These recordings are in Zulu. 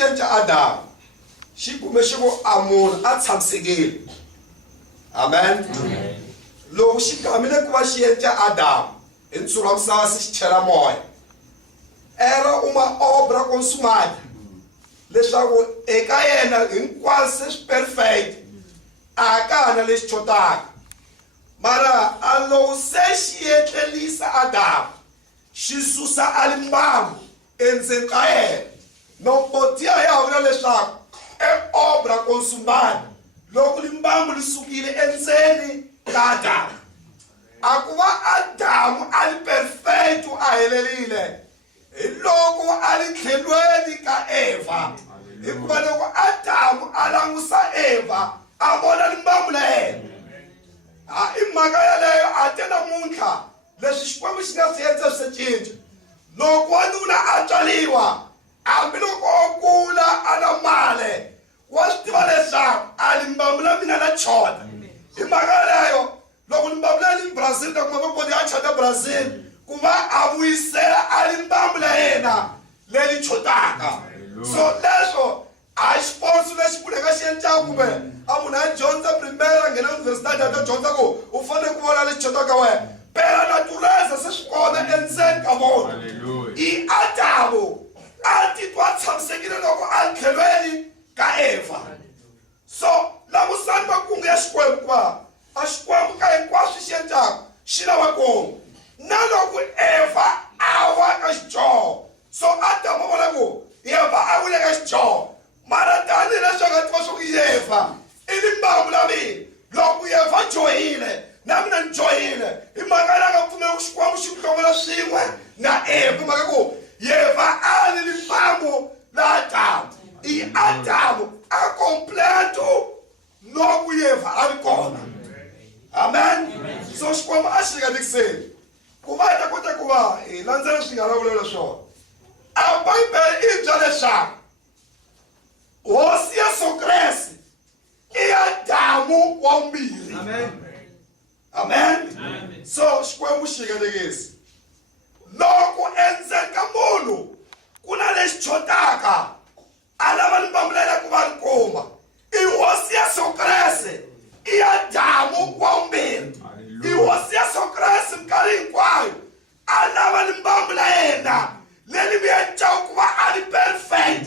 xiyenge xa Adamu xi kume xi ku a munhu a tshamisekile. Amen. Loko xi gamile ku va xiyenge xa Adamu hi ntsuro wa misava xi chela moya era uma obra consumada leswaku eka yena hinkwaswo swi perfect a ka ha na lexi chotaka. Mara a loko se xi yetlelisa Adamu xi susa alimbamu endzeni ka yena loko tiya ya vula leswaku obra consumada loko limbamu li sukile endzeni ka Adamu a ku va Adamu a ri perfect a helelile hi loko a ri tlhelweni ka Eva hikuva loko Adamu a langusa Eva a vona limbamu la yena. I mhaka yaleyo a te namuntlha leswi Xikwembu xi nga swi endla swi cinca. Loko wanuna a tswaliwa hambiloko o kula a na mali wa swi tiva leswaku a limbamu la mina la chota. Hi mhaka yaleyo loko limbamu la li Brazil ta kuma vokoti ya chota Brazil ku va a vuyisela a limbamu la yena leli chotaka. So leswo a xiponso lexi pfuneka xi endlaku kumbe a munhu a dyondza primera a nghena universitati a ta dyondza ku u fanele ku vona lexi chotaka wena phela natureza se swi kona endzeni ka vona. I Adamu a titwa a tshamisekile loko a tlhelweni ka Eva. So lamusani makungu ya Xikwembu kuva a Xikwembu ka hinkwaswo xi endlaku xi lava kona na loko Eva a wa ka xidyoho so Adamu a vona ku Eva a wile ka xidyoho mara tanihileswi a nga tiva swa ku Eva i limbamu la mina loko Eva joyile na mina ni joyile hi mhaka la nga pfumeli ku Xikwembu xi ku hlongela swin'we na Eva hi mhaka ku Eva a ri limbamu la Adamu. I Adamu a completo loko Eva a ri kona. Amen. So Xikwembu a xi nyika tikiseni ku va hi ta kota ku va hi landzela swi nga vulavula swona. A Bibele i byela leswaku hosi Yesu Kreste i Adamu wa vumbirhi. Amen. So Xikwembu xi nyika loko endzeni ka munhu ku na lexi chotaka a lava limbamu la yena ku va ri kuma i hosi Yesu Kreste i Adamu wa vumbirhi. I hosi Yesu Kreste minkarhi hinkwayo a lava limbamu la yena leli vuyencaku ku va a ri perfect.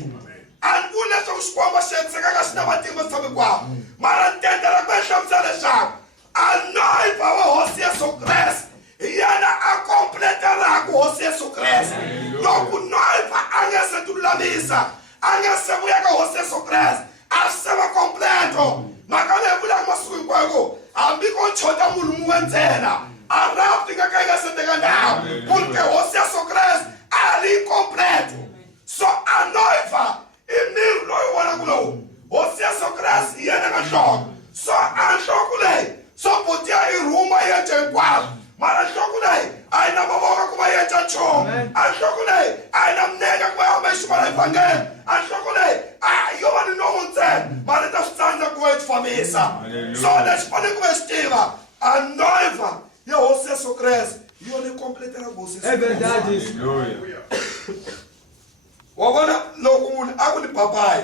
A ni vuli leswaku Xikwembu xi endlekaka xi na matimba tshama hinkwawo mara ntende ra ku ehlamusela leswaku anointa wa hosi Yesu Kreste hi yena a kompleteraka hosi Yesu Kreste. Loko noiva a nga se tululamisa a nga se vuya ka hosi Yesu Kreste a se va kompleto mhaka leyi vulaka masiku hinkwayo hambi ko chota munhu mumwe ntsena a rapti nga ka yi nga se teka ndhawu porque hosi Yesu Kreste a ri kompleto. So anointa i miri loyi vonaku lowu hosi Yesu Kreste hi yena nga nhloko. So a nhloko leyi so potiya i rhuma yi endla hinkwaswo mara nhloko leyi a yi na mavoko ku va yi endla nchumu. A nhloko leyi a yi na minenge ku va yi hamba yi xuma la evhangeli. A nhloko leyi a yo va ni nomu ntsena mara ta swi tsandza ku va yi tifambisa. So lexi fanele ku va xi tiva anointa ya hosi Yesu Kreste hi yona yi kompletela hosi Yesu Kreste. Wa vona loko munhu a ku ni papayi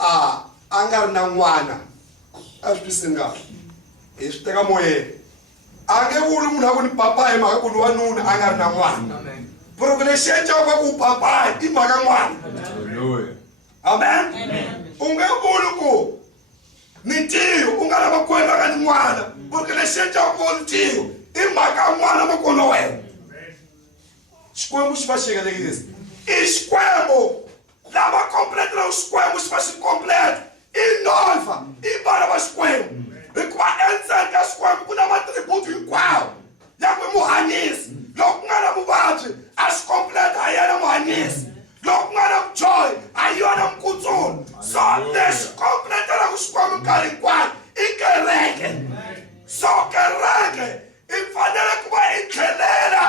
a nga ri na n'wana a swi twisini kahle hi swi teka moyeni a nge vuli munhu a ku ni papayi mhaka ku ni wanuna a nga ri na n'wana puroko lexi endlaka va ku papayi i mhaka n'wana. Amen. U nge vuli ku ni tiyo u nga lava ku endla ka ni n'wana puroko lexi endlaka ku ni tiyo i mhaka n'wana makolo wena. Xikwembu xi va xi helelekisi i Xikwembu lava kompletela Xikwembu xi va xi kompleto i noiva i vana va Xikwembu hikuva endzeni ka Xikwembu ku na matributi hinkwawo ya ku muhanyisi. Loko ku nga na muvabyi a xi kompleta a yena muhanyisi. Loko ku nga na joy a yona mkutsulu. So lexi kompletelaka Xikwembu nkarhi hinkwayo i kereke. So kereke i fanele ku va i tlhelela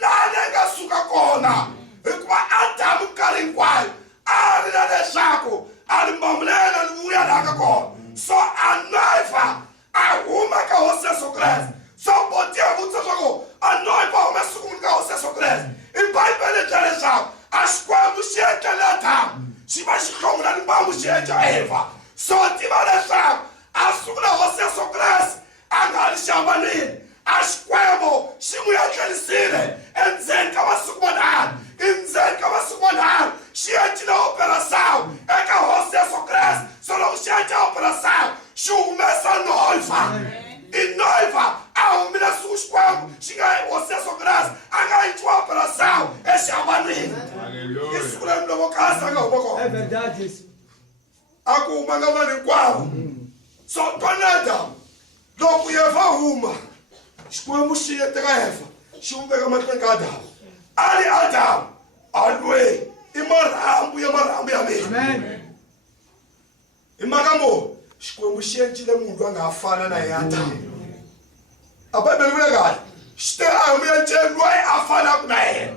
laha leyi nga suka kona hikuva Adamu nkarhi hinkwayo a ri na leswaku a limbamu la yena li vuya laha ka kona. So anointa a huma ka hosi Yesu Kreste. So boti ya vutisa swa ku anointa a huma esukwini ka hosi Yesu Kreste. I Bibele bya leswaku a Xikwembu xi etlela xi va xi hlongolani mbangu xi endla Eva so tiva leswaku a sungula hosi Yesu Kreste a nga ri xihambanile a Xikwembu xi n'wi etlerisile endzeni ka masiku manharhu endzeni ka masiku manharhu xi endlile operação eka hosi Yesu Kreste so loko xi endla operação xi humesa noiva i noiva a humile suku Xikwembu xi nga hosi Yesu Kreste a nga endliwa operação exihambanile i siku leri loko kasi a nga huma kona É verdade isso. a ku huma nga vanhu hinkwavo so toneta loko Eva huma Xikwembu xi teka Eva xi n'wi veka mahlweni ka Adamu a ri Adamu a lwe i marhambu ya mina Amen. hi mhaka mo Xikwembu xi endlile munhu loyi a nga fana na yena Adamu a Bibele vula kahle xi te a n'wi endlile loyi a fanaka na yena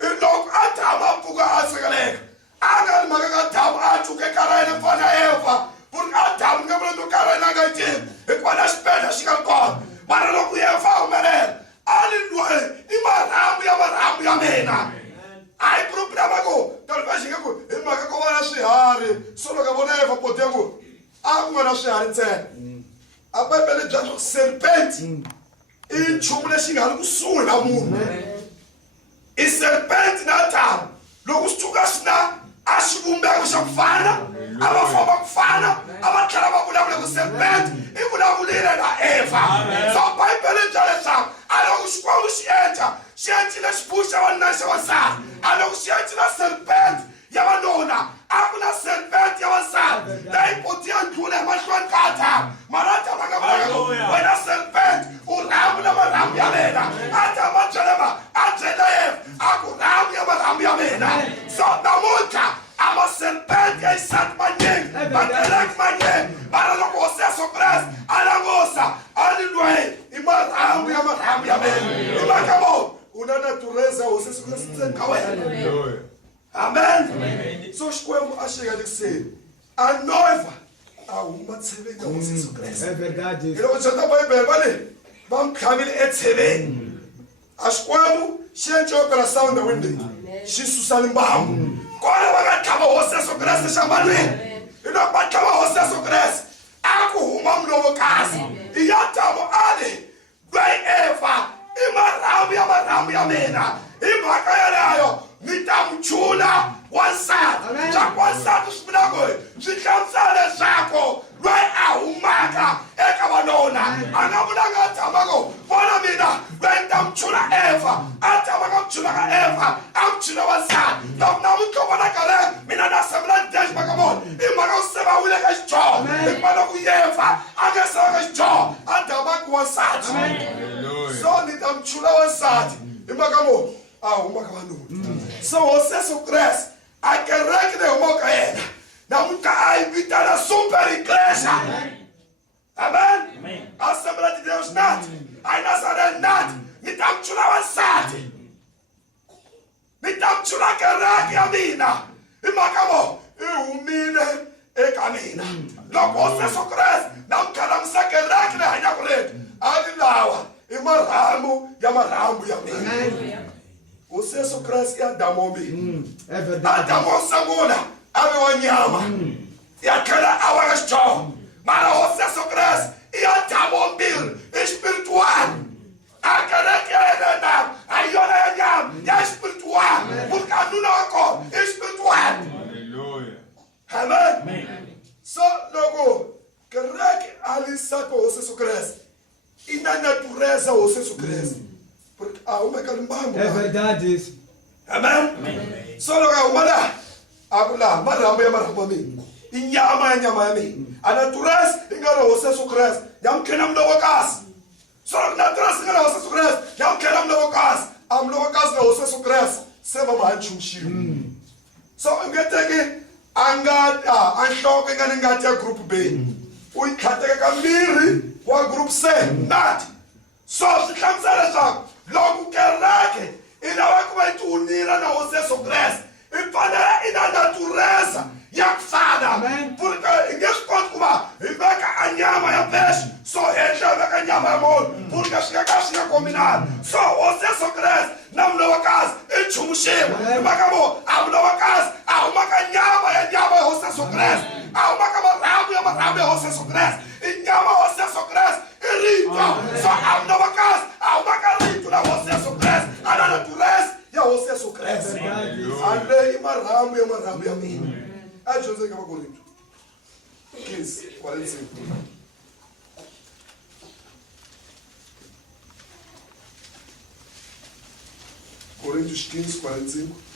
i loko Adamu a pfuka a sekeleka a nga ri mhaka ka Adamu a cuke ka ra yena mfana Eva ku ri Adamu nga vula no ka ra yena a nga tivi hikuva na xipedla xi nga kona mara loko Eva a humelela a ni loyi i marhambu ya mina a hi problema ku talo va xi nga ku hi mhaka ko va na swiharhi so loko vona Eva pote ku a ku nga na swiharhi ntsena a Bibele bya ku serpent i nchumu lexi nga ri kusuhi na munhu i serpent na Adamu loko swi tshuka swi na a xivumbeko xa ku fana a va famba ku fana a va tlhela va vulavula ku serpent i vulavulile na Eva so Bibele bya leswaku a loko Xikwembu xi endlile xifuwo xa wanuna xa wasati a loko xi endlile serpent ya vanuna a ku na serpent ya wasati leyi poti ya ndlula emahlweni ka Adamu mara Adamu a nga vulaka ku wena serpent u rhambu na marhambu ya mina Adamu a byela Eva a ku rhambu ya marhambu ya mina so namuntlha a ma serpent ya xisati manyingi makeleki manyingi mara loko hosi Yesu Kreste a langusa a ni lweyi i marhambu ya mina i mhaka mo u na natureza hosi Yesu Kreste ndzeni ka wena amen so Xikwembu a xi yeka lekuseni a noiva a huma tsheveni ya hosi Yesu Kreste É verdade isso. loko chota Bibele vale va n'wi tlhavile etsheveni a Xikwembu xi endle operação ndhawini leyi xi susa mbangu kona va nga tlhava hosi Yesu Kreste xambalweni hi loko va tlhava hosi Yesu Kreste a ku huma mulovokasi i Adamu a ni lweyi Eva i marhambu ya mina hi mhaka yaleyo mi ta n'wi chula wansati swa ku wansati swi vula ku swi hlamusela leswaku lweyi a humaka eka vanuna a nga vulanga Adamu a ku vona mina lweyi ni ta n'wi chula Eva Adamu a nga n'wi chulaka Eva a n'wi chula wansati loko na n'wi tlovonaka le mina na semela ndexe mhaka vona hi mhaka ku se va wile ka xidyoho hikuva loko Eva a nga seva ka xidyoho Adamu a ku wansati so ni ta n'wi chula wansati hi mhaka vona a huma ka vanuna so hosi Yesu Kreste a kereke leyi humaka ka yena namuntlha a yi vitana super iglesia amen Assembly de Deus nati a yi Nazarene nati ni ta n'wi chula wansati ni ta n'wi chula kereke ya mina hi mhaka vo i humile eka mina loko hosi Yesu Kreste na n'wi tlhelamisa kereke leyi hanyaka leti a ni lawa i marhambu ya mina hosi Yesu Kreste i Adamu wa mina É verdade. Adamu wo sungula a ve wa nyama ya tlhela a va ka xidyoho mara hosi Yesu Kreste i Adamu wambirhi i spiritual a kereke ya yena a hi yona ya nyama ya spiritual vukanuna wa kona i spiritual amen so loko kereke a lisaka hosi Yesu Kreste i na natureza hosi Yesu Kreste porque a humeka limbangu É verdade isso. amen so loko a huma laha a ku laha marhambu ya mina i nyama ya mina a natureza i nga ri hosi Yesu Kreste ya n'wi khena mulovokasi so loko natureza i nga ri hosi Yesu Kreste ya n'wi khena mulovokasi a mulovokasi na hosi Yesu Kreste se va va nchuxiwa so u nge teki a nhloko i nga ni ngati ya group B u yi tlhateka ka miri wa group C ngati so swi hlamusela leswaku loko kereke i lava ku va yi tiunile na hosi Yesu Kreste i fanele i na natureza ya ku fana porque i nge swi koti ku va hi veka a nyama ya pexi so henhla hi veka nyama ya munhu porque swi nga ka swi nga kombinani so hosi Yesu Kreste na mulovokasi i nchumu xin'we hi mhaka vo a mulovokasi a humaka nyama ya marhambu ya mina a dyondzeke ka vakorinto please kwaleni Coríntios 15, 45.